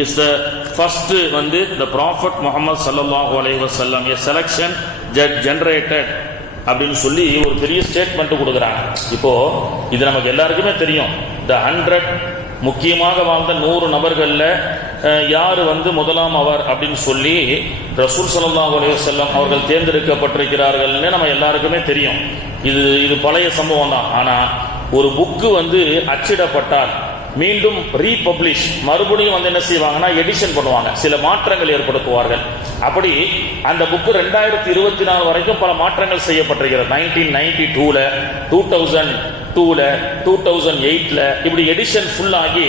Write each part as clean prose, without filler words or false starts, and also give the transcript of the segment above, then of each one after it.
is the first வந்து the Prophet Muhammad sallallahu alaihi wasallam a selection generated அப்படின்னு சொல்லி ஒரு பெரிய ஸ்டேட்மெண்ட் கொடுக்குறாங்க. இப்போ இது நமக்கு எல்லாருக்குமே தெரியும். the 100 முக்கியமாக வாழ்ந்த 100 நபர்கள்ல யார் வந்து முதலாம் அவர் அப்படின்னு சொல்லி ரசூல் ஸல்லல்லாஹு அலைஹி வஸல்லம் அவர்கள் தேர்ந்தெடுக்கப்பட்டிருக்கிறார்கள்னு நம்ம எல்லாருக்குமே தெரியும். இது பழைய சம்பவம் தான். ஆனா ஒரு புக்கு வந்து அச்சிடப்பட்டால் மீண்டும் ரீபப்ளிஷ் மறுபடியும் வந்து என்ன செய்வாங்கன்னா எடிஷன் பண்ணுவாங்க, சில மாற்றங்கள் ஏற்படுத்துவார்கள். அப்படி அந்த புக்கு 2024 வரைக்கும் பல மாற்றங்கள் செய்யப்பட்டிருக்கிறது. 1992ல 2002ல 2008ல இப்படி எடிஷன் ஃபுல் ஆகி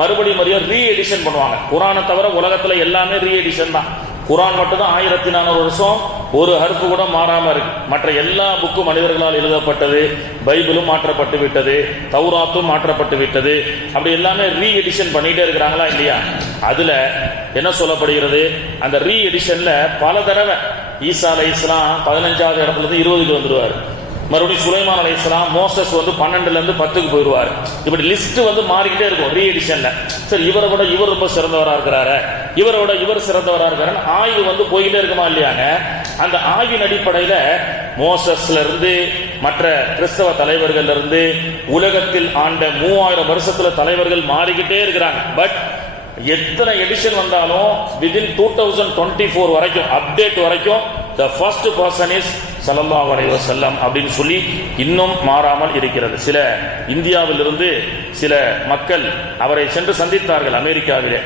மறுபடியும் ரீ எடிஷன் பண்ணுவாங்க. குரானை தவிர உலகத்துல எல்லாமே ரீ எடிஷன் தான். குரான் மட்டும் தான் 1400 வருஷம் ஒரு ஹர்ஃபு கூட மாறாம இருக்கு. மற்ற எல்லா புக்கும் மனிதர்களால் எழுதப்பட்டது. பைபிளும் மாற்றப்பட்டு விட்டது, தௌராத்தும் மாற்றப்பட்டு விட்டது. அப்படி எல்லாமே ரீ எடிஷன் பண்ணிட்டே இருக்கிறாங்களா இல்லையா? அதுல என்ன சொல்லப்படுகிறது, அந்த ரீ எடிஷன்ல பல தடவை ஈசா அலைஹிஸ்ஸலாம் 15வது இடத்துல இருந்து 20க்கு வந்துருவாரு. மறுபடியும் சுலைமான் அலைஹிஸ்ஸலாம், மோசஸ் வந்து 12ல இருந்து 10க்கு போயிடுவார். இப்படி லிஸ்ட் வந்து மாறிக்கிட்டே இருக்கும் ரீ எடிஷன்ல. சரி, இவரை விட இவர் ரொம்ப சிறந்தவரா இருக்கிறாரு, இவரோட இவர் சிறந்தவரா இருக்காரு, ஆய்வு வந்து போய்கிட்டே இருக்குமா இல்லையாங்க? அந்த ஆய்வின் அடிப்படையில மோசஸ்ல இருந்து மற்ற கிறிஸ்தவ தலைவர்கள் இருந்து உலகத்தில் ஆண்ட 3000 வருஷத்துல தலைவர்கள் மாறிக்கிட்டே இருக்கிறாங்க. பட் எத்தனை எடிஷன் வந்தாலும் விதின் 2024 வரைக்கும் அப்டேட் வரைக்கும் the first person is ஸல்லல்லாஹு அலைஹி வஸல்லம் அப்படின்னு சொல்லி இன்னும் மாறாமல் இருக்கிறது. சில இந்தியாவிலிருந்து சில மக்கள் அவரை சென்று சந்தித்தார்கள். அமெரிக்காவிலே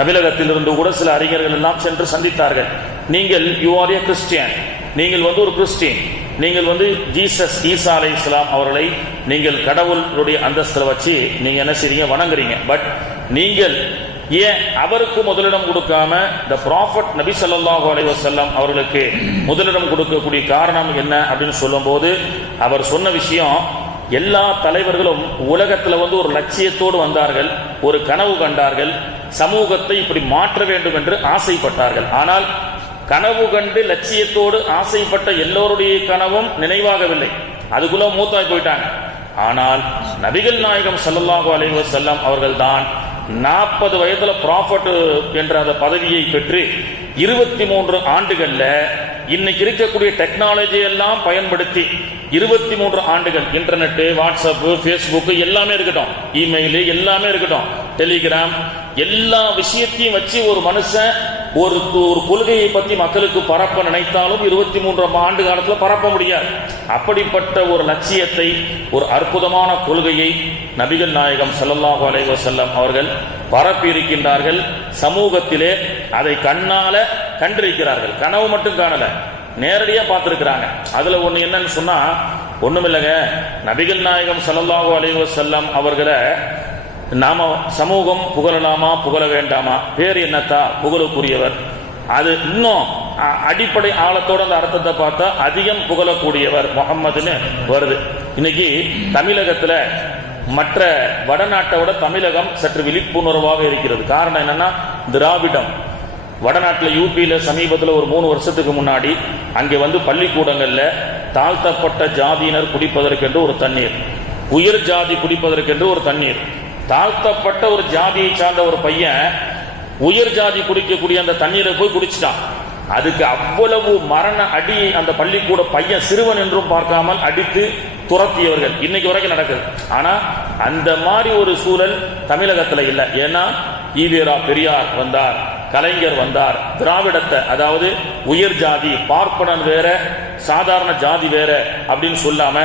தமிழகத்திலிருந்து கூட சில அறிஞர்கள் எல்லாம் சென்று சந்தித்தார்கள். நீங்கள் யூ ஆர் ஏ கிறிஸ்டியன், நீங்கள் வந்து ஒரு கிறிஸ்டியன், நீங்கள் வந்து ஜீசஸ் ஈசா அலைஹிஸ்ஸலாம் அவர்களை நீங்கள் கடவுளுடைய அந்தஸ்தில் வச்சு நீங்க என்ன செய்றீங்க, வணங்குறீங்க. பட் நீங்கள் ஏன் அவருக்கு முதலிடம் கொடுக்காம the prophet நபி ஸல்லல்லாஹு அலைஹி வஸல்லம் அவர்களுக்கு முதலிடம் கொடுக்கக்கூடிய காரணம் என்ன அப்படின்னு சொல்லும்போது அவர் சொன்ன விஷயம், எல்லா தலைவர்களும் உலகத்துல வந்து ஒரு லட்சியத்தோடு வந்தார்கள், ஒரு கனவு கண்டார்கள், சமூகத்தை இப்படி மாற்ற வேண்டும் என்று ஆசைப்பட்டார்கள். ஆனால் கனவு கண்டு லட்சியத்தோடு ஆசைப்பட்ட எல்லோருடைய கனவும் நினைவாகவில்லை, அதுக்குள்ள மூத்தாய் போயிட்டாங்க. ஆனால் நபிகள் நாயகம் ஸல்லல்லாஹு அலைஹி வஸல்லம் அவர்கள் தான் 40 வயதுல ப்ராஃபட் என்ற அந்த பதவியை பெற்று 23 ஆண்டுகள்ல இன்னைக்கு இருக்கக்கூடிய டெக்னாலஜி எல்லாம் பயன்படுத்தி 23 ஆண்டுகள் இன்டர்நெட், வாட்ஸ்அப், பேஸ்புக் எல்லாமே இருக்கட்டும், இமெயில் எல்லாமே இருக்கட்டும், டெலிகிராம் எல்லா விஷயத்தையும் வச்சு ஒரு மனுஷன் ஒரு கொள்கையை பத்தி மக்களுக்கு பரப்ப நினைத்தாலும் 23 ஆண்டு காலத்துல பரப்ப முடியாது. அப்படிப்பட்ட ஒரு லட்சியத்தை, ஒரு அற்புதமான கொள்கையை நபிகள் நாயகம் ஸல்லல்லாஹு அலைஹி வஸல்லம் அவர்கள் பரப்பி இருக்கின்றார்கள். சமூகத்திலே அதை கண்ணால கண்டிருக்கிறார்கள். கனவு மட்டும் காணல, நேரடியா பார்த்திருக்கிறாங்க. அதுல ஒண்ணு என்னன்னு சொன்னா, ஒண்ணுமில்லைங்க, நபிகள் நாயகம் ஸல்லல்லாஹு அலைஹி வஸல்லம் அவர்களை நாம சமூகம் புகழலாமா புகழ வேண்டாமா, பேர் என்னத்தா, புகழுக்குரியவர். அது இன்னும் அடிப்படை ஆழத்தோட அந்த அர்த்தத்தை பார்த்தா அதிகம் புகழக்கூடியவர் முஹம்மதுன்னு வருது. இன்னைக்கு தமிழகத்துல மற்ற வடநாட்டை விட தமிழகம் சற்று விழிப்புணர்வாக இருக்கிறது. காரணம் என்னன்னா, திராவிடம் வடநாட்டில் யூபியில சமீபத்தில் ஒரு 3 வருஷத்துக்கு முன்னாடி அங்கே வந்து பள்ளிக்கூடங்கள்ல தாழ்த்தப்பட்ட ஜாதியினர் குடிப்பதற்கென்று ஒரு தண்ணீர், உயர் ஜாதி குடிப்பதற்கென்று ஒரு தண்ணீர், தாழ்த்தப்பட்ட ஒரு ஜாதியை சார்ந்த ஒரு பையன் உயர் ஜாதி குடிக்கக்கூடிய அந்த தண்ணீரை போய் குடிச்சிட்டான். அதுக்கு அவ்வளவு மரண அடி அந்த பள்ளிக்கூட பையன் சிறுவன் என்றும் பார்க்காமல் அடித்து துரத்தியவர்கள் இன்னைக்கு வரைக்கும் நடக்குது. ஆனா அந்த மாதிரி ஒரு சூழல் தமிழகத்துல இல்லை. ஏன்னா ஈவேரா பெரியார் வந்தார், கலைஞர் வந்தார், திராவிடத்தை, அதாவது உயர் ஜாதி பார்ப்பனன் வேற சாதாரண ஜாதி வேற அப்படின்னு சொல்லாம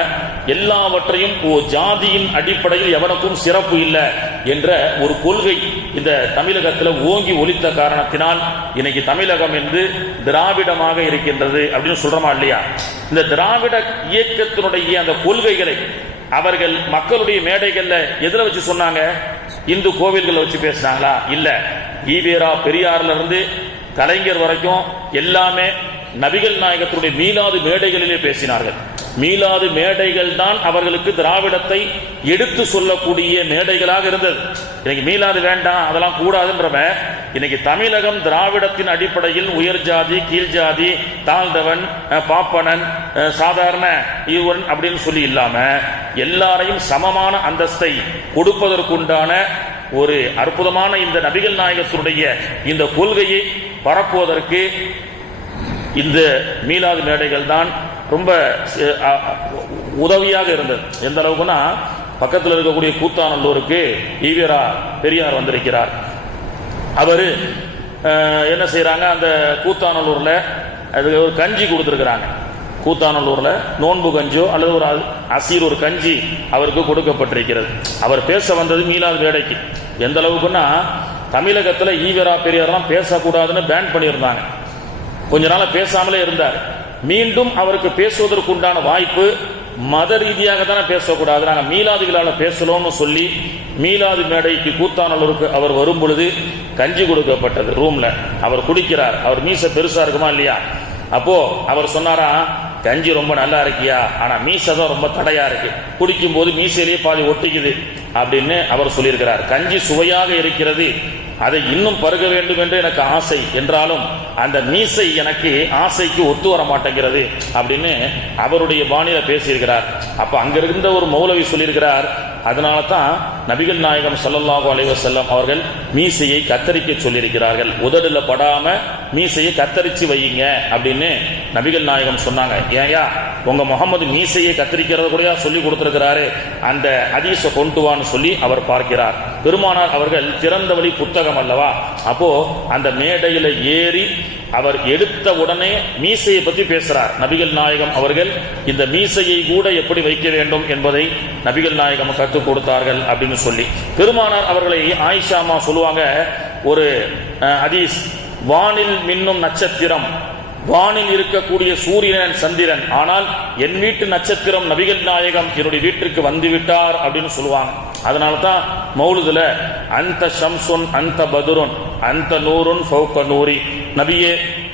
எல்லாவற்றையும் ஜாதியின் அடிப்படையில் எவனுக்கும் சிறப்பு இல்லை என்ற ஒரு கொள்கை இந்த தமிழகத்தில் ஓங்கி ஒலித்த காரணத்தினால் இன்னைக்கு தமிழகம் என்று திராவிடமாக இருக்கின்றது அப்படின்னு சொல்றோமா இல்லையா? இந்த திராவிட இயக்கத்தினுடைய அந்த கொள்கைகளை அவர்கள் மக்களுடைய மேடைகள்ல எதிர வச்சு சொன்னாங்க? இந்து கோவில்களை வச்சு பேசினாங்களா? இல்ல. ஈவேரா பெரியார்ல இருந்து கலைஞர் வரைக்கும் எல்லாமே நபிகள் நாயகத்தினுடைய மீலாது மேடைகளிலே பேசினார்கள். மீலாது மேடைகள் தான் அவர்களுக்கு திராவிடத்தை எடுத்து சொல்லக்கூடிய மேடைகளாக இருந்தது. இன்னைக்கு மீலாது வேண்டாம், அதெல்லாம் கூடாதுன்றவன் இன்னைக்கு தமிழகம் திராவிடத்தின் அடிப்படையில் உயர் ஜாதி, கீழ் ஜாதி, தாழ்ந்தவன், பாப்பனன், சாதாரண இவன் அப்படின்னு சொல்லி இல்லாம எல்லாரையும் சமமான அந்தஸ்தை கொடுப்பதற்குண்டான ஒரு அற்புதமான இந்த நபிகள் நாயகத்தினுடைய இந்த கொள்கையை பரப்புவதற்கு இந்த மீலாது மேடைகள் தான் ரொம்ப உதவியாக இருந்தது. எந்த அளவுக்குன்னா, பக்கத்தில் இருக்கக்கூடிய கூத்தாநல்லூருக்கு ஈவேரா பெரியார் வந்திருக்கிறார். அவரு என்ன செய்யறாங்க, அந்த கூத்தாநல்லூர்ல அதுக்கு ஒரு கஞ்சி கொடுத்துருக்கிறாங்க. கூத்தாநல்லூர்ல நோன்பு கஞ்சோ அல்லது ஒரு அசீர் ஒரு கஞ்சி அவருக்கு கொடுக்கப்பட்டிருக்கிறது. அவர் பேச வந்தது மீலாது மேடைக்கு. எந்த அளவுக்குன்னா, தமிழகத்தில் ஈவேரா பெரியார்லாம் பேசக்கூடாதுன்னு பேன் பண்ணியிருந்தாங்க. கொஞ்ச நாள் பேசாமலே இருந்தார். மீண்டும் அவருக்கு பேசுவதற்கு உண்டான வாய்ப்பு, மத ரீதியாக தானே பேசக்கூடாது, நாங்கள் மீலாது விழால பேசலோம்னு சொல்லி மீலாது மேடைக்கு கூத்தாநல்லூருக்கு அவர் வரும் பொழுது கஞ்சி கொடுக்கப்பட்டது. ரூம்ல அவர் குடிக்கிறார். அவர் மீச பெருசா இருக்குமா இல்லையா? அப்போ அவர் சொன்னாரா, கஞ்சி ரொம்ப நல்லா இருக்கியா, ஆனா மீசை தான் ரொம்ப தடையா இருக்கு, குடிக்கும் போது மீசையிலேயே பாதி ஒட்டிக்குது அப்படின்னு அவர் சொல்லியிருக்கிறார். கஞ்சி சுவையாக இருக்கிறது, அதை இன்னும் பருக வேண்டும் என்று எனக்கு ஆசை, என்றாலும் அந்த மீசை எனக்கு ஆசைக்கு ஒத்து வர மாட்டேங்கிறது அப்படின்னு அவருடைய பாணியில பேசியிருக்கிறார். அப்ப அங்கிருந்த ஒரு மௌலவி சொல்லியிருக்கிறார், அதனால தான் நபிகள் நாயகம் ஸல்லல்லாஹு அலைஹி வஸல்லம் அவர்கள் மீசையை கத்தரிக்க சொல்லியிருக்கிறார்கள். உதடுல படாம மீசையை கத்தரிச்சு வையுங்க அப்படின்னு நபிகள் நாயகம் சொன்னாங்க. ஏயா உங்க முகமது மீசையை கத்தரிக்கிறத கூட சொல்லி கொடுத்திருக்கிறாரு, அந்த ஹதீஸை கொண்டு வான்னு சொல்லி அவர் பார்க்கிறார். பெருமானார் அவர்கள் திறந்த வழி புத்தகம் அல்லவா? அப்போ அந்த மேடையில ஏறி அவர் எடுத்த உடனே மீசையை பற்றி பேசுறார். நபிகள் நாயகம் அவர்கள் இந்த மீசையை கூட எப்படி வைக்க வேண்டும் என்பதை நபிகள் நாயகம் கற்றுக் கொடுத்தார்கள் அப்படின்னு சொல்லி பெருமானார் அவர்களை ஆயிஷா அம்மா சொல்லுவாங்க, ஒரு ஹதீஸ், வானில் மின்னும் நட்சத்திரம், வானில் இருக்கக்கூடிய சூரியன் சந்திரன், ஆனால் என் வீட்டு நட்சத்திரம் நபிகள் நாயகம் என்னுடைய வீட்டிற்கு வந்துவிட்டார் அப்படின்னு சொல்லுவாங்க. அதனால தான் மௌலுதுல அந்த ஷம்சுன் அந்த பதுருன் அந்த நூறுன் ஃபௌக நூரி, நபியே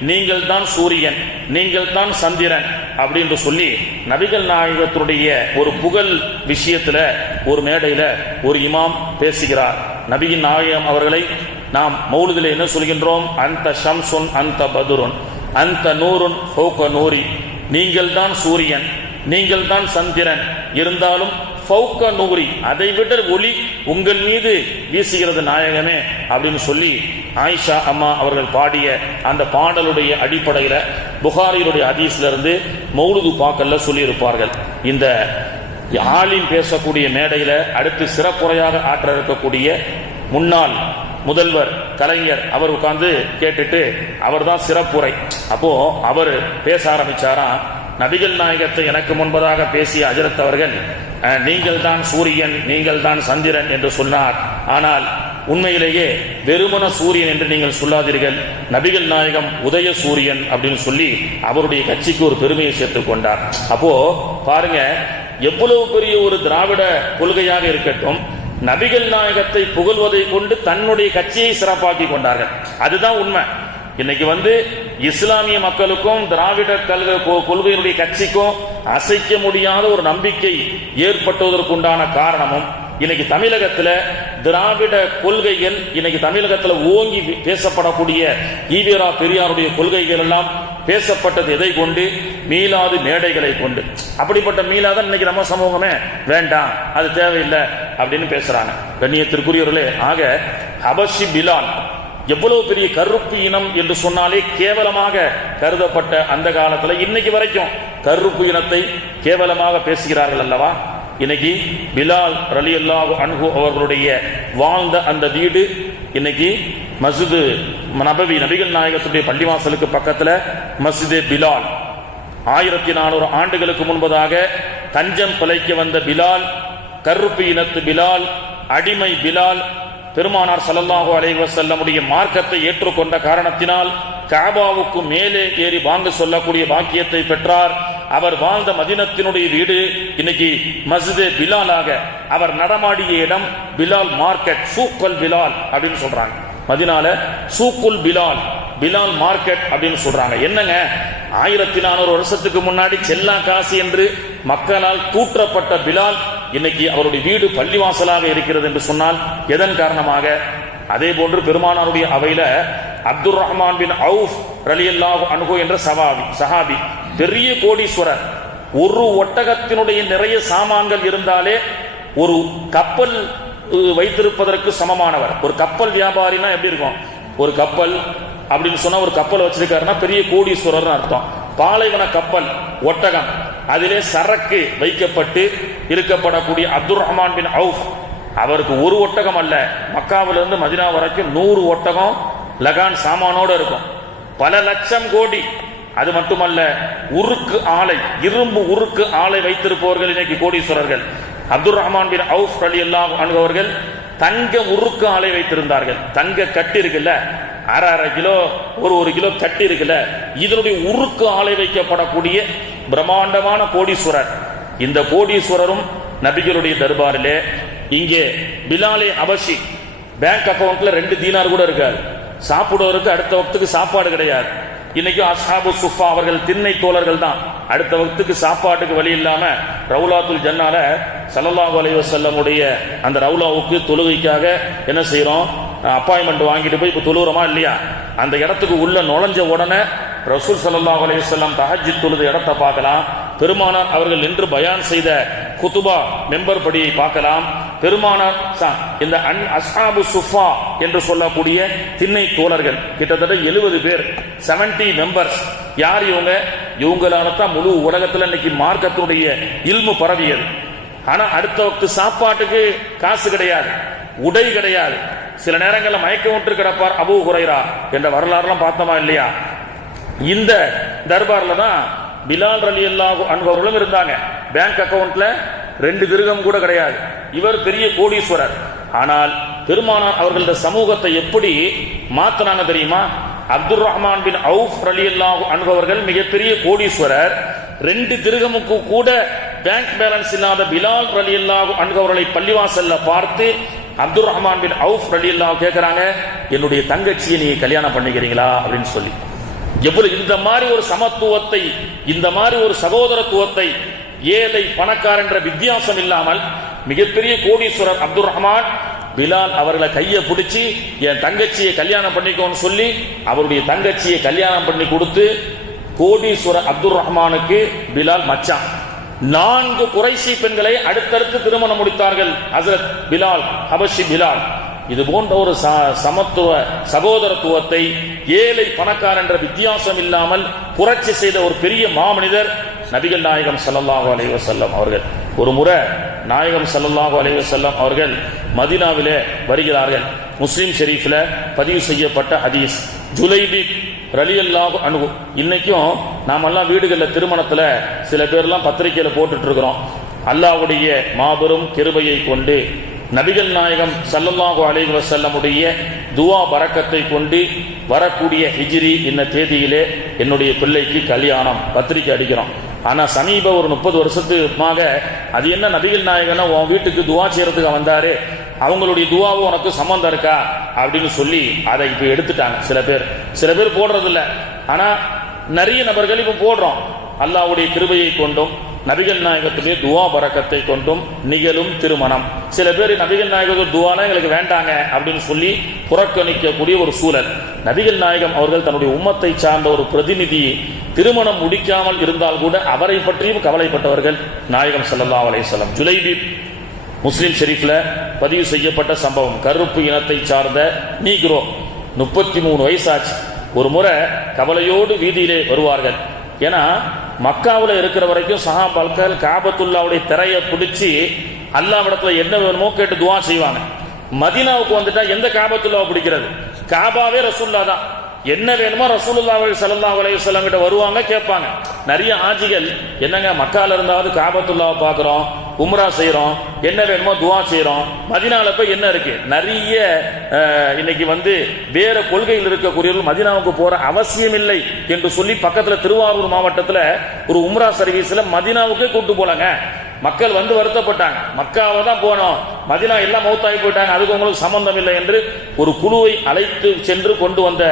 நீங்கள் தான் சூரியன், நீங்கள் தான் சந்திரன் அப்படின்னு சொல்லி நபிகள் நாயகத்துடைய ஒரு புகழ் விஷயத்துல ஒரு மேடையில ஒரு இமாம் பேசுகிறார். நபியின் நாயகம் அவர்களை நாம் மௌலுதுல என்ன சொல்கின்றோம், அந்த ஷம்சுன் அந்த பதுருன் அந்த நூறுன் ஃபௌக நூரி, நீங்கள் தான் சூரியன், நீங்கள் தான் சந்திரன், இருந்தாலும் ஃபௌக நூரி, அதை விட ஒளி உங்கள் மீது வீசுகிறது நாயகமே அப்படின்னு சொல்லி ஆயிஷா அம்மா அவர்கள் பாடிய அந்த பாடலுடைய அடிப்படையில் புகாரியுடைய ஹதீஸ்ல இருந்து மௌலுது பாக்கல்ல சொல்லி இருப்பார்கள். இந்த ஆலிம் பேசக்கூடிய மேடையில அடுத்து சிறப்புரையாக ஆற்ற இருக்கக்கூடிய முன்னாள் முதல்வர் கலைஞர் அவர் உட்கார்ந்து கேட்டுட்டு அவர் தான் சிறப்புரை. அப்போ அவர் பேச ஆரம்பிச்சாரா, நபிகள் நாயகத்தை எனக்கு முன்பதாக பேசிய ஹஜ்ரத் அவர்கள் நீங்கள் தான் சூரியன், நீங்கள் தான் சந்திரன் என்று சொன்னார். ஆனால் உண்மையிலேயே வெறுமன சூரியன் என்று நீங்கள் சொல்லாதீர்கள், நபிகள் நாயகம் உதய சூரியன் அப்படின்னு சொல்லி அவருடைய கட்சிக்கு ஒரு பெருமையை சேர்த்துக் கொண்டார். அப்போ பாருங்க, எவ்வளவு பெரிய ஒரு திராவிட கொள்கையாக இருக்கட்டும், நபிகள் நாயகத்தை புகழ்வதை கொண்டு தன்னுடைய கட்சியை சிறப்பாக்கி கொண்டார்கள். அதுதான் உண்மை. இன்னைக்கு இஸ்லாமிய மக்களுக்கும் திராவிட கொள்கையினுடைய கட்சிக்கும் அசைக்க முடியாத ஒரு நம்பிக்கை ஏற்பட்டுவதற்குண்டான காரணமும் இன்னைக்கு தமிழகத்துல திராவிட கொள்கைகள், இன்னைக்கு தமிழகத்துல ஓங்கி பேசப்படக்கூடிய ஈவேரா பெரியாருடைய கொள்கைகள் எல்லாம் பேசப்பட்டது எதை கொண்டு? மீலாது மேடைகளை கொண்டு. அப்படிப்பட்ட மீலாத இன்னைக்கு நம்ம சமூகமே வேண்டாம், அது தேவையில்லை அப்படின்னு பேசுறாங்க. கண்ணியத்திற்குரியவர்களே, ஆக ஹபஷி பிலால் எவ்வளவு பெரிய கருப்பு இனம் என்று சொன்னாலே கேவலமாக கருதப்பட்ட அந்த காலத்துல இன்னைக்கு வரைக்கும் கருப்பு இனத்தை கேவலமாக பேசுகிறார்கள் அல்லவா? இன்னைக்கு பிலால் ரலியல்லாஹு அன்ஹு அவர்களுடைய வாழ்ந்த அந்த வீடு இன்னைக்கு மஸ்ஜிது நபவி, நபிகள் நாயகத்துடைய பள்ளிவாசலுக்கு பக்கத்துல மஸ்ஜிதே பிலால். 1400 ஆண்டுகளுக்கு முன்பதாக தஞ்சம் பிழைக்க வந்த பிலால், கருப்பு இனத்து பிலால், அடிமை பிலால், பெருமானார் ஸல்லல்லாஹு அலைஹி வஸல்லமுடைய மார்க்கத்தை ஏற்றுக்கொண்ட காரணத்தினால் காபாவுக்கு மேலே ஏறி வாங்க சொல்லக்கூடிய பாக்கியத்தை பெற்றார். அவர் வாழ்ந்த மதீனத்தினுடைய வீடு இன்னைக்கு மஸ்ஜிதே பிலாலாக, அவர் நடமாடிய இடம் பிலால் மார்க்கெட், சூக்குல் பிலால் அப்படின்னு சொல்றாங்க. மதீனால சூக்குல் பிலால், பிலால் மார்க்கெட் அப்படின்னு சொல்றாங்க. என்னங்க, 1400 வருஷத்துக்கு முன்னாடி செல்லா காசி என்று மக்களால் தூற்றப்பட்ட பிலால் இன்னைக்கு அவருடைய வீடு பள்ளிவாசலாக இருக்கிறது என்று சொன்னால் எதன் காரணமாக? அதே போன்று பெருமானாருடைய அவையில அப்துர் ரஹ்மான் பின் அவுஃப் ரலியல்லாஹு அன்ஹு என்ற சஹாபி, பெரிய கோடீஸ்வரர். ஒரு ஒட்டகத்தினுடைய நிறைய சாமான்கள் இருந்தாலே ஒரு கப்பல் வைத்திருப்பதற்கு சமமானவர். ஒரு கப்பல் வியாபாரினா எப்படி இருக்கும்? ஒரு கப்பல் அப்படின்னு சொன்னா ஒரு கப்பல் வச்சிருக்காருன்னா பெரிய கோடீஸ்வரர் அர்த்தம். பாலைவன கப்பல் ஒட்டகம், அதிலே சரக்கு வைக்கப்பட்டு இருக்கப்படக்கூடிய அப்துல் ரஹ்மான் பின் அவுஃப், அவருக்கு ஒரு ஒட்டகம் அல்ல, மக்காவிலிருந்து மதினா வரைக்கும் 100 ஒட்டகம் லகான் சாமானோடு இருக்கும். பல லட்சம் கோடி. அது மட்டுமல்ல, உருக்கு ஆலை, இரும்பு உருக்கு ஆலை வைத்திருப்பவர்கள் இன்னைக்கு கோடீஸ்வரர்கள். அப்துல் ரஹ்மான் பின் அவுஃப் ரலியல்லாஹு அன்ஹு அவர்கள் தங்க உருக்கு ஆலை வைத்திருந்தார்கள். தங்க கட்டி இருக்குல்ல, அரை கிலோ ஒரு கிலோ கட்டி இருக்குல்ல, இதனுடைய உருக்கு ஆலை வைக்கப்படக்கூடிய பிரம்மாண்டமான கோடீஸ்வரர். இந்த கோடீஸ்வரரும் நபிகளுடைய தர்பாரிலே இங்கே பிலாலே அபஷி பேங்க் அக்கவுண்ட்ல 2 தீனார் கூட இருக்காது. சாப்பிடுவதற்கு அடுத்த வக்துக்கு சாப்பாடு கிடையாது. இன்னைக்கு அஸ்ஹாபு சுஃபா அவர்கள் திண்ணை தோழர்கள் தான். அடுத்த வக்துக்கு சாப்பாட்டுக்கு வழி இல்லாம ரவுலாத்துல் ஜன்னால ஸல்லல்லாஹு அலைஹி வஸல்லம் உடைய அந்த ரவுலாவுக்கு தொழுகைக்காக என்ன செய்யறோம், அப்பாயின்மெண்ட் வாங்கிட்டு போய் இப்ப தொழுகிறோமா இல்லையா, அந்த இடத்துக்கு உள்ள நுழைஞ்ச உடனே ரசூல் ஸல்லல்லாஹு அலைஹி வஸல்லம் தஹஜ்ஜுத் தொழுத இடத்தை பார்க்கலாம். பெருமானார் அவர்கள் நின்று பயான் செய்த குதுபா மெம்பர் படியை பார்க்கலாம். பெருமானார் இந்த அஸ்ஹாபு சுஃபா என்று சொல்லக்கூடிய திண்ணை தோழர்கள் கிட்டத்தட்ட 70 பேர், 70 மெம்பர்ஸ். யார் இவங்க? இவங்களால தான் முழு உலகத்தில் இன்னைக்கு மார்க்கத்துடைய இல்மு பரவியது. ஆனா அடுத்த வக்து சாப்பாட்டுக்கு காசு கிடையாது, உடை கிடையாது. சில நேரங்களில் மயக்கம் விட்டு கிடப்பார் அபூ ஹுரைரா என்ற வரலாறுலாம் பார்த்தோமா இல்லையா? இந்த தர்பார்ல தான் பிலால் ரலியல்லாஹு அன்ஹு அவர்களும் இருந்தாங்க. பேங்க் அக்கவுண்ட்ல 2 திர்ஹம் கூட கிடையாது. இவர் பெரிய கோடீஸ்வரர். ஆனால் பெருமானார் அவர்களது சமூகத்தை எப்படி மாத்தினாங்க தெரியுமா? அப்துல் ரஹ்மான் பின் அவுஃப் ரலியல்லாஹு அன்ஹு அவர்கள் மிகப்பெரிய கோடீஸ்வரர். 2 திர்ஹமுக்கு கூட பேங்க் பேலன்ஸ் இல்லாத பிலால் ரலியல்லாஹு அன்ஹு அவர்களை பள்ளிவாசல்ல பார்த்து அப்துல் ரஹ்மான் பின் அவுஃப் ரலியல்லாஹு கேட்கிறாங்க, என்னுடைய தங்கச்சியை நீங்க கல்யாணம் பண்ணிக்கிறீங்களா அப்படின்னு சொல்லி. எவ்வளவு இந்த மாதிரி ஒரு சமத்துவத்தை, இந்த மாதிரி ஒரு சகோதரத்துவத்தை, ஏழை பணக்கார என்ற வித்தியாசம் இல்லாமல் மிகப்பெரிய கோடீஸ்வரர் அப்துல் ரஹ்மான் பிலால் அவர்களை கையை பிடிச்சி என் தங்கச்சியை கல்யாணம் பண்ணிக்கோன்னு சொல்லி அவருடைய தங்கச்சியை கல்யாணம் பண்ணி கொடுத்து கோடீஸ்வரர் அப்துல் ரஹ்மானுக்கு பிலால் மச்சான். 4 குறைஷி பெண்களை அடுத்தடுத்து திருமணம் முடித்தார்கள் ஹஜ்ரத் பிலால், ஹபஷி பிலால். இது போன்ற ஒரு சமத்துவ சகோதரத்துவத்தை, ஏழை பணக்கார என்ற வித்தியாசம் இல்லாமல் புரட்சி செய்த ஒரு பெரிய மாமனிதர் நபிகள் நாயகம் ஸல்லல்லாஹு அலைஹி வஸல்லம் அவர்கள். ஒரு முறை நாயகம் ஸல்லல்லாஹு அலைஹி வஸல்லம் அவர்கள் மதீனாவிலே வருகிறார்கள். முஸ்லிம் ஷெரீஃப்ல பதிவு செய்யப்பட்ட ஹதீஸ். ஜுலைபிப் ரலியல்லாஹு அன்ஹு. இன்னைக்கும் நாமெல்லாம் வீடுகளில் திருமணத்துல சில பேர்லாம் பத்திரிகையில போட்டுட்டு இருக்கிறோம். அல்லாஹ்வுடைய மாபெரும் கிருபையை கொண்டு நபிகள் நாயகம் ஸல்லல்லாஹு அலைஹி வஸல்லமுடைய துஆ பரக்கத்தை கொண்டு வரக்கூடிய ஹிஜ்ரி இந்த தேதியிலே என்னுடைய பிள்ளைக்கு கல்யாணம் பத்திரிக்கை அடிக்கிறோம். ஆனா சமீப ஒரு 30 வருஷத்துமாக அது என்ன நபிகள் நாயகனா உன் வீட்டுக்கு துஆ செய்யறதுக்கு வந்தாரு, அவங்களுடைய துஆவும் உனக்கு சம்பந்தம் இருக்கா அப்படின்னு சொல்லி அதை இப்ப எடுத்துட்டாங்க. சில பேர் போடுறது இல்ல, ஆனா நிறைய நபர்கள் இப்ப போடுறோம். அல்லாஹ்வுடைய கிருபையை கொண்டும் நபிகள் நாயகத்துடைய துஆ பரக்கத்தை கொண்டும் நிகழும் திருமணம். சில பேர் நபிகள் நாயகத்துடைய துஆலாம் எங்களுக்கு வேண்டாங்க அப்படின்னு சொல்லி புறக்கணிக்கக்கூடிய ஒரு சூழல். நபிகள் நாயகம் அவர்கள் தன்னுடைய உம்மத்தை சார்ந்த ஒரு பிரதிநிதியை திருமணம் முடிக்காமல் இருந்தால் கூட அவரை பற்றியும் கவலைப்பட்டவர்கள் நாயகம் ஸல்லல்லாஹு அலைஹி வஸல்லம். ஜுலைபிப் முஸ்லிம் ஷெரீஃப்ல பதிவு செய்யப்பட்ட சம்பவம். கருப்பு இனத்தை சார்ந்த நீக்ரோ, 33 வயசாச்சு. ஒரு முறை கவலையோடு வீதியிலே வருவார்கள். ஏன்னா மக்காவில் இருக்கிற வரைக்கும் சஹாபாக்கள் காபத்துல்லாவுடைய திரையை பிடிச்சி அல்லாஹ்விடத்துல என்ன வேணுமோ கேட்டு துஆ செய்வாங்க. மதீனாவுக்கு வந்துட்டா எந்த காபத்துல்லாவை பிடிக்கிறது? காபாவே ரசூலுல்லாஹ் தான். என்ன வேணுமோ ரசூலுல்லாஹி ஸல்லல்லாஹு அலைஹி வஸல்லம் கிட்ட வருவாங்க, கேட்பாங்க. நிறைய ஆஜிகள் என்னங்க மக்கால இருந்தாவது காபத்துல்லாவை பார்க்கிறோம், உம்ரா செய்யறோம், என்ன வேணுமோ துஆ செய்யறோம், மதீனால போய் என்ன இருக்கு? நிறைய இன்னைக்கு வேற கொள்கையில் இருக்கக்கூடியவர்கள் மதீனாவுக்கு போற அவசியம் இல்லை என்று சொல்லி பக்கத்துல திருவாரூர் மாவட்டத்துல ஒரு உம்ரா சர்வீஸ்ல மதீனாவுக்கே கூட்டு போலாங்க. மக்கள் வருத்தப்பட்டாங்க, மக்காவை தான் போனோம், மதீனா எல்லாம் மௌத்தாகி போயிட்டாங்க, அதுக்கு உங்களுக்கு சம்பந்தம் இல்லை என்று ஒரு குழுவை அழைத்து சென்று கொண்டு வந்த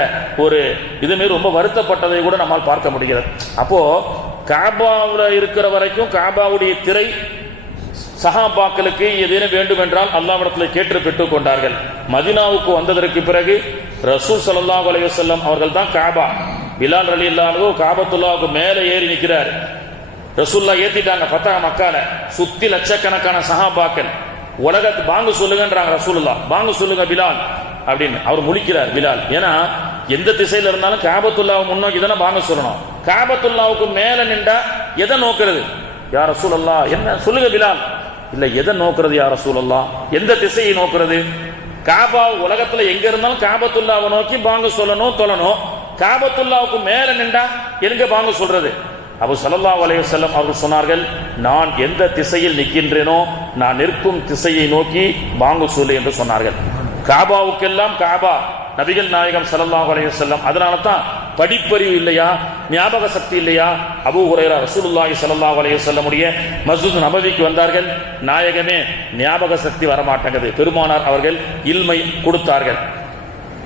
ஒரு இதுமே ரொம்ப வருத்தப்பட்டதை கூட நம்மால் பார்க்க முடிகிறது. அப்போ காபாவில் இருக்கிற வரைக்கும் காபாவுடைய திரை சஹாபாக்களுக்கு ஏதேனும் வேண்டும் என்றால் அல்லாஹ்விடத்தில் கேட்டு பெற்றுக் கொண்டார்கள். மதீனாவுக்கு வந்ததற்கு பிறகு ரசூல் ஸல்லல்லாஹு அலைஹி வஸல்லம் அவர்கள் தான் காபா. பிலால் ரலியல்லாஹு அன்ஹு காபத்துல்லாவுக்கு மேலே ஏறி நிற்கிறார். ரசூலுல்லாஹ் ஏத்திட்டாங்க ஃபதா மக்கால. சுத்தி லட்சக்கணக்கான சஹாபாக்கள் உலகத்து பாங்கு சொல்லுங்கன்றாங்க ரசூலுல்லாஹ், பாங்கு சொல்லுங்க பிலால் அப்படின்னு. அவர் முழிக்கிறார் பிலால். ஏன்னா எந்த திசையில இருந்தாலும் காபத்துல்லாவை முன்னோக்கி தானே பாங்கு சொல்லணும். காபத்துல்லாவுக்கு மேல நின்றா எதை நோக்கிறது? யா ரசூலல்லாஹ் என்ன சொல்லுங்க பிலால். இல்ல எதை நோக்கிறது யா ரசூலல்லாஹ், எந்த திசையை நோக்கிறது? காபா உலகத்துல எங்க இருந்தாலும் காபத்துல்லாவை நோக்கி பாங்கு சொல்லணும் தொழணும். காபத்துல்லாவுக்கு மேல நின்றா எங்க பாங்கு சொல்றது? அபூ ஸல்லல்லாஹு அலைஹி வஸல்லம் அவர்கள் சொன்னார்கள், நான் எந்த திசையில் நிற்கின்றேனோ நான் நிற்கும் திசையை நோக்கி பாங்கு சொல்லு என்று சொன்னார்கள். காபாவுக்கெல்லாம் காபா நபிகள் நாயகம் ஸல்லல்லாஹு அலைஹி வஸல்லம். அதனால தான் படிப்பறிவு இல்லையா, ஞாபக சக்தி இல்லையா? அபூ ஹுரைரா ரசூலுல்லாஹி ஸல்லல்லாஹு அலைஹி வஸல்லம் உடைய மஸ்ஜித் நபவிக்கு வந்தார்கள். நாயகமே ஞாபக சக்தி வரமாட்டேங்குது. பெருமானார் அவர்கள் இல்மை கொடுத்தார்கள்.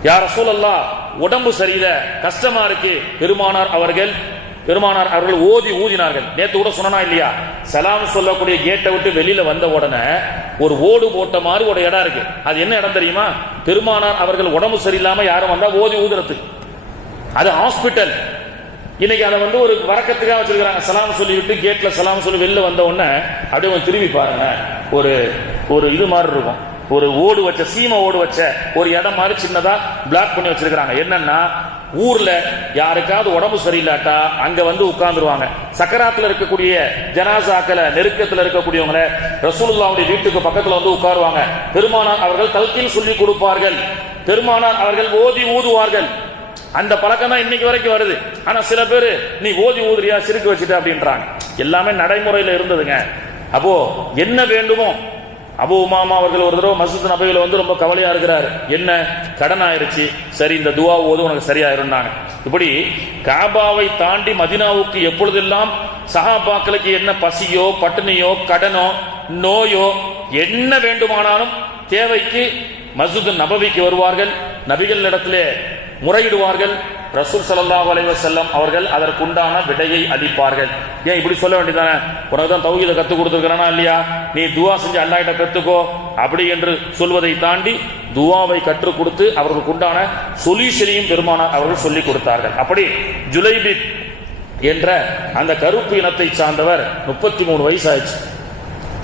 யா ரசூலல்லாஹ் உடம்பு சரியில்லை, கஷ்டமா இருக்கு. பெருமானார் அவர்கள் ஓதி ஊதினார்கள். நேற்று கூட சொன்னா இல்லையா, சலாம் சொல்லக்கூடிய கேட்டை விட்டு வெளியில வந்த உடனே ஒரு ஓடு போட்ட மாதிரி ஒரு இடம் இருக்கு. அது என்ன இடம் தெரியுமா? பெருமானார் அவர்கள் உடம்பு சரியில்லாம யாரும் வந்தா ஓதி ஊதுறதுக்கு. அது ஹாஸ்பிட்டல். இன்னைக்கு அதை ஒரு வரக்கத்துக்காக வச்சிருக்காங்க. சலாம் சொல்லிவிட்டு கேட்ல சலாம் சொல்லி வெளில வந்த உடனே அப்படியே திரும்பி பாருங்க, ஒரு இது மாதிரி இருக்கும். ஒரு ஓடு வச்ச சீமை ஓடு வச்ச ஒரு இடம் மாதிரி சின்னதா பிளாக் பண்ணி வச்சிருக்காங்க. என்னன்னா ஊர்ல யாருக்காவது உடம்பு சரியில்லாட்டா அங்க உட்கார்ந்துருவாங்க. சக்கராத்துல இருக்கக்கூடிய ஜனாசாக்களை நெருக்கத்துல இருக்கக்கூடியவங்களை ரசூலுல்லாஹ்வுடைய வீட்டுக்கு பக்கத்துல உட்காருவாங்க. பெருமானார் அவர்கள் தல்கீன் சொல்லி கொடுப்பார்கள். பெருமானார் அவர்கள் ஓதி ஊதுவார்கள். அந்த பழக்கம் தான் இன்னைக்கு வரைக்கும் வருது. ஆனா சில பேரு நீ ஓதி ஊதுறியா சிரிக்க வச்சுட்ட அப்படின்றாங்க. எல்லாமே நடைமுறையில இருந்ததுங்க. அப்போ என்ன வேண்டுமோ, அபூ உமாமா அவர்கள் ஒரு தடவை மஸ்ஜித் நபவியில ரொம்ப கவலையா இருக்கிறாரு. என்ன கடன் ஆயிருச்சு, சரி இந்த துவா ஓது உனக்கு சரியாயிருந்தாங்க. இப்படி காபாவை தாண்டி மதினாவுக்கு எப்பொழுதெல்லாம் சஹாபாக்களுக்கு என்ன பசியோ பட்டினியோ கடனோ நோயோ என்ன வேண்டுமானாலும் தேவைக்கு மஸ்ஜித் நபவிக்கு வருவார்கள். நபிகள் இடத்திலே முறையிடுவார்கள். ரசூல் ஸல்லல்லாஹு அலைஹி வஸல்லம் அவர்கள் அதற்குண்டான விடையை அளிப்பார்கள். ஏன் இப்படி சொல்ல வேண்டியதானே, உனக்கு தான் தௌஹீதை கற்றுக் கொடுத்துருக்கிறானா இல்லையா, நீ துவா செஞ்சு அல்லாஹ் கிட்ட பெற்றுக்கோ அப்படி என்று சொல்வதை தாண்டி துவாவை கற்றுக் கொடுத்து அவர்களுக்கு உண்டான சொல்யூஷனையும் பெருமானார் அவர்கள் சொல்லிக் கொடுத்தார்கள். அப்படி ஜுலைபிப் என்ற அந்த கருப்பு இனத்தை சார்ந்தவர் 33 வயசு ஆயிடுச்சு.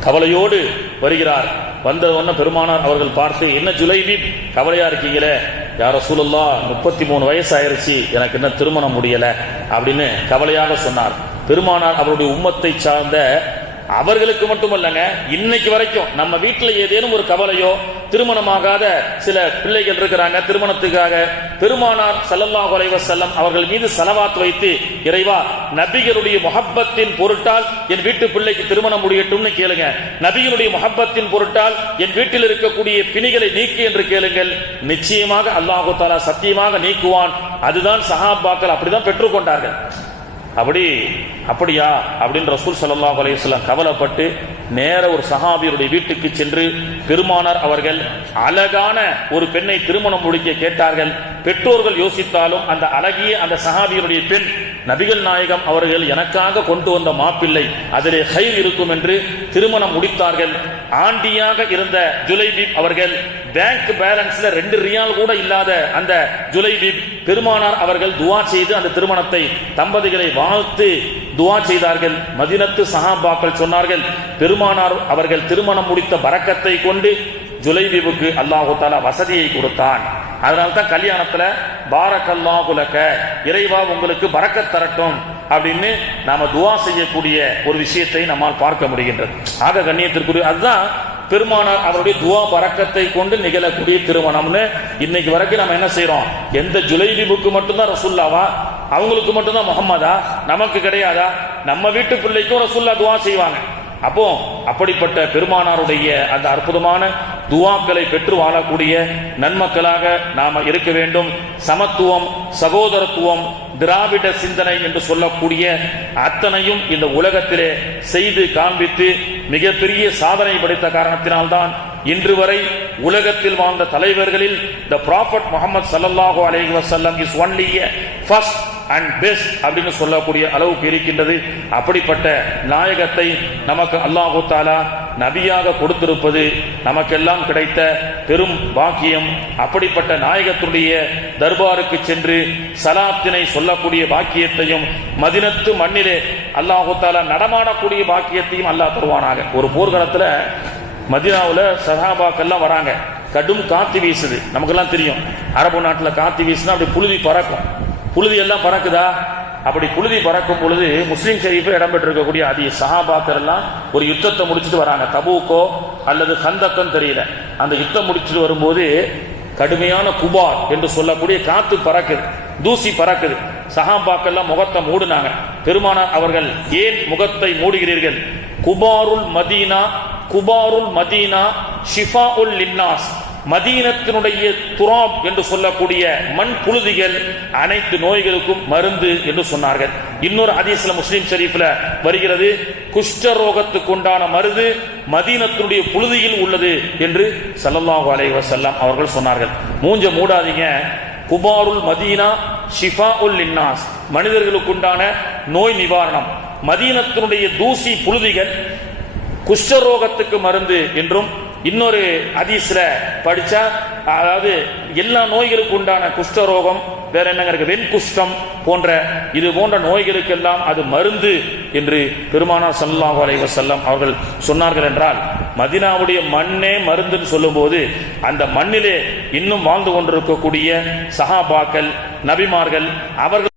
கவலையோடு வருகிறார். வந்த உடனே பெருமானார் அவர்கள் பார்த்து, என்ன ஜுலைபிப் கவலையா இருக்கீங்களே? யா ரசூலுல்லாஹ் 33 வயசு ஆயிருச்சு, எனக்கு என்ன திருமணம் முடியல அப்படின்னு கவலையாக சொன்னார். பெருமானார் அவருடைய உம்மத்தை சார்ந்த அவர்களுக்கு மட்டுமல்லங்க, இன்னைக்கு வரைக்கும் நம்ம வீட்டில் ஏதேனும் ஒரு கவலையோ, திருமணமாகாத சில பிள்ளைகள் இருக்கிறாங்க, திருமணத்துக்காக பெருமானார் ஸல்லல்லாஹு அலைஹி வஸல்லம் அவர்கள் மீது ஸலவாத் வைத்து, இறைவா நபிகளுடைய முஹப்பத்தின் பொருட்டால் என் வீட்டு பிள்ளைக்கு திருமணம் முடியட்டும்னு கேளுங்க. நபிகளுடைய முஹப்பத்தின் பொருட்டால் என் வீட்டில் இருக்கக்கூடிய பிணிகளை நீக்கு என்று கேளுங்கள். நிச்சயமாக அல்லாஹு தஆலா சத்தியமாக நீக்குவான். அதுதான் சஹாபாக்கள் அப்படிதான் பெற்றுக்கொண்டார்கள். அப்படியா அப்படின்னு ரசூல் ஸல்லல்லாஹு அலைஹி வஸல்லம் கவலைப்பட்டு நேர ஒரு சஹாபியுடைய வீட்டுக்கு சென்று பெருமானார் அவர்கள் அழகான ஒரு பெண்ணை திருமணம் முடிக்க கேட்டார்கள். பெற்றோர்கள் யோசித்தாலும் அந்த அழகிய அந்த சஹாபியுடைய பெண் நபிகள் நாயகம் அவர்கள் எனக்காக கொண்டு வந்த மாப்பிள்ளை, அதிலே ஹைர் இருக்கும் என்று திருமணம் முடித்தார்கள். ஆண்டியாக இருந்த ஜுலைபிப் அவர்கள் பேங்க் பேலன்ஸ்ல 2 ரியால் கூட இல்லாத அந்த ஜுலைபிப் பெருமானார் அவர்கள் துவா செய்து அந்த திருமணத்தை தம்பதிகளை வாழ்த்து துவா செய்தார்கள். மதீனத்து சஹாபாக்கள் சொன்னார்கள், பெருமானார் அவர்கள் திருமணம் முடித்த பரக்கத்தை கொண்டு ஜுலைபிபுக்கு அல்லாஹு தஆலா வசதியை கொடுத்தான். அதனால்தான் கல்யாணத்துல பாரக்கல்லாஹு லக, இறைவா உங்களுக்கு பரக்கத் தரட்டும் அப்படின்னு நாம துவா செய்யக்கூடிய ஒரு விஷயத்தை நம்மால் பார்க்க முடிகின்றது. ஆக கண்ணியத்திற்குரிய அதுதான் பெருமானார் அவருடைய துவா பரக்கத்தை கொண்டு நிகழக்கூடிய திருமணம்னு இன்னைக்கு வரைக்கும் நம்ம என்ன செய்யறோம்? எந்த ஜுலைபிபுக்கு மட்டும்தான் ரசூல்லாவா, அவங்களுக்கு மட்டும்தான் முஹம்மதா, நமக்கு கிடையாதா? நம்ம வீட்டு பிள்ளைக்கும் ரசூல்லா துவா செய்வாங்க. அப்போ அப்படிப்பட்ட பெருமானாருடைய அந்த அற்புதமான துவாக்களை பெற்று வாழக்கூடிய நன்மக்களாக நாம இருக்க வேண்டும். சமத்துவம், சகோதரத்துவம், திராவிட சிந்தனை என்று சொல்லக்கூடிய அத்தனையும் இந்த உலகத்திலே செய்து காண்பித்து மிகப்பெரிய சாதனை படைத்த காரணத்தினால்தான் இன்று வரை உலகத்தில் வாழ்ந்த தலைவர்களில் the Prophet Muhammad sallallahu alaihi wasallam is only a first and best அப்படின்னு சொல்லக்கூடிய அளவுக்கு இருக்கின்றது. அப்படிப்பட்ட நாயகத்தை நமக்கு அல்லாஹு தஆலா நபியாக கொடுத்திருப்பது நமக்கெல்லாம் கிடைத்த பெரும் பாக்கியம். அப்படிப்பட்ட நாயகத்துடைய தர்பாருக்கு சென்று சலாத்தினை சொல்லக்கூடிய பாக்கியத்தையும் மதினத்து மண்ணிலே அல்லாஹு தஆலா நடமாடக்கூடிய பாக்கியத்தையும் அல்லாஹ் தருவானாக. ஒரு போர்க்களத்துல மதீனாவுல சஹாபாக்கள்லாம் வராங்க, கடும் காத்து வீசுது. நமக்கெல்லாம் தெரியும், அரபு நாட்டில் காத்து வீசுனா அப்படி புழுதி பறக்கும். புழுதி எல்லாம் பறக்குதா? அப்படி புழுதி பறக்கும் பொழுது முஸ்லீம் ஷரீஃபில் இடம்பெற்றிருக்கக்கூடிய அதி சஹாபாக்கள் எல்லாம் ஒரு யுத்தத்தை முடிச்சுட்டு வராங்க. தபூக்கோ அல்லது கந்தக்கன்னு தெரியல. அந்த யுத்தம் முடிச்சுட்டு வரும்போது கடுமையான குபார் என்று சொல்லக்கூடிய காத்து பறக்குது, தூசி பறக்குது. சஹாபாக்கெல்லாம் முகத்தை மூடுனாங்க. பெருமானார் அவர்கள், ஏன் முகத்தை மூடுகிறீர்கள்? குபாருல் மதீனா, குபாருல் மதீனா ஷிஃபாஉல் லின்னாஸ், மதீனத்தினுடைய துராப் என்று சொல்லக்கூடிய மண் புழுதிகள் அனைத்து நோய்களுக்கும் மருந்து என்று சொன்னார்கள். இன்னொரு ஹதீஸ்ல முஸ்லிம் ஷரீஃப்ல வருகிறது, குஷ்டரோகத்துக்கு உண்டான மருந்து மதீனத்தினுடைய புழுதியில் உள்ளது என்று ஸல்லல்லாஹு அலைஹி வஸல்லம் அவர்கள் சொன்னார்கள். மூஞ்ச மூடாதீங்க. குபாருல் மதீனா ஷிஃபாஉல் லின்னாஸ், மனிதர்களுக்கு உண்டான நோய் நிவாரணம். மதீனத்தினுடைய தூசி புழுதிகள் குஷ்டரோகத்துக்கு மருந்து என்றும் இன்னொரு ஹதீஸ்ல படிச்சா, அதாவது எல்லா நோய்களுக்கு உண்டான குஷ்டரோகம், வேற என்னங்க இருக்கு, வெண்குஷ்டம் போன்ற இது போன்ற நோய்களுக்கெல்லாம் அது மருந்து என்று பெருமானார் ஸல்லல்லாஹு அலைஹி வஸல்லம் அவர்கள் சொன்னார்கள். என்றால் மதீனாவுடைய மண்ணே மருந்துன்னு சொல்லும்போது அந்த மண்ணிலே இன்னும் வாழ்ந்து கொண்டிருக்கக்கூடிய சஹாபாக்கள், நபிமார்கள், அவர்கள்